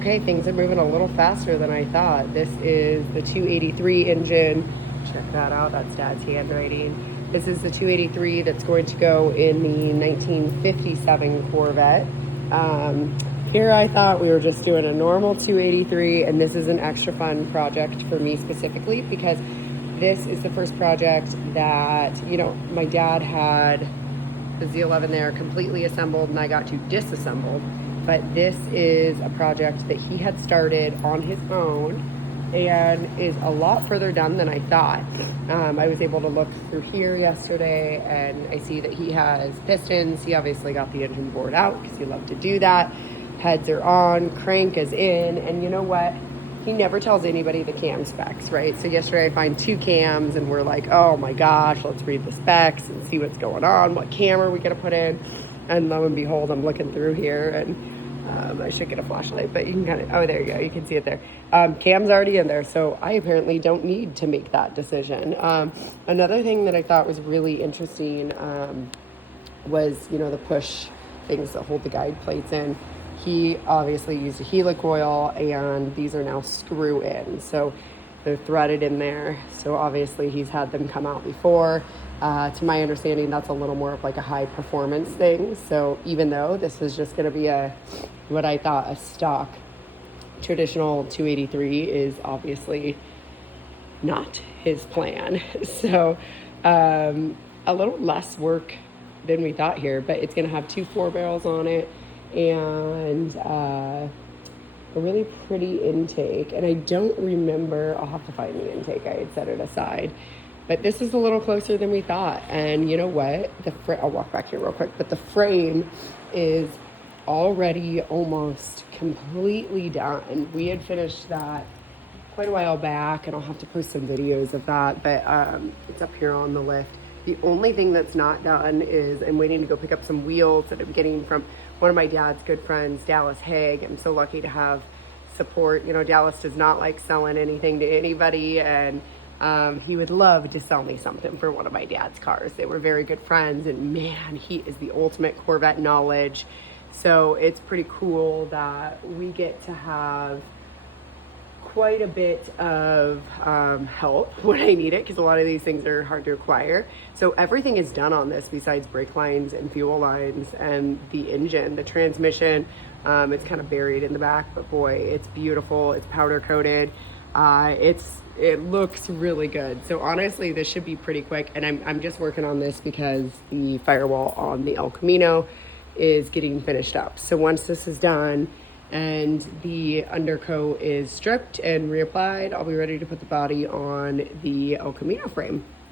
Okay, things are moving a little faster than I thought. This is the 283 engine. Check that out. That's Dad's handwriting. This is the 283 that's going to go in the 1957 Corvette. Here I thought we were just doing a normal 283, and this is an extra fun project for me specifically because this is the first project that, my dad had the Z11 there completely assembled and I got to disassemble. But this is a project that he had started on his own and is a lot further done than I thought. I was able to look through here yesterday and I see that he has pistons. He obviously got the engine board out because he loved to do that. Heads are on, crank is in, and you know what? He never tells anybody the cam specs, right? So yesterday I find 2 cams and we're like, oh my gosh, let's read the specs and see what's going on, what camera we gotta put in. And lo and behold, I'm looking through here and I should get a flashlight, but you can kind of, oh, there you go. You can see it there. Cam's already in there. So I apparently don't need to make that decision. Another thing that I thought was really interesting was, the push things that hold the guide plates in. He obviously used a helicoil and these are now screw in. So they're threaded in there. So obviously he's had them come out before. To my understanding, that's a little more of like a high performance thing. So even though this was just going to be what I thought a stock traditional 283 is obviously not his plan. So a little less work than we thought here, but it's going to have 2 4 barrels on it and a really pretty intake. And I don't remember, I'll have to find the intake. I had set it aside. But this is a little closer than we thought. And you know what? I'll walk back here real quick. But the frame is already almost completely done. We had finished that quite a while back, and I'll have to post some videos of that. But it's up here on the lift. The only thing that's not done is I'm waiting to go pick up some wheels that I'm getting from one of my dad's good friends, Dallas Haig. I'm so lucky to have support. Dallas does not like selling anything to anybody, and he would love to sell me something for one of my dad's cars. They were very good friends, and man, he is the ultimate Corvette knowledge. So it's pretty cool that we get to have quite a bit of help when I need it, because a lot of these things are hard to acquire. So everything is done on this besides brake lines and fuel lines and the engine. The transmission, it's kind of buried in the back, but boy, it's beautiful. It's powder coated. It looks really good. So honestly, this should be pretty quick. And I'm just working on this because the firewall on the El Camino is getting finished up. So once this is done and the undercoat is stripped and reapplied, I'll be ready to put the body on the El Camino frame.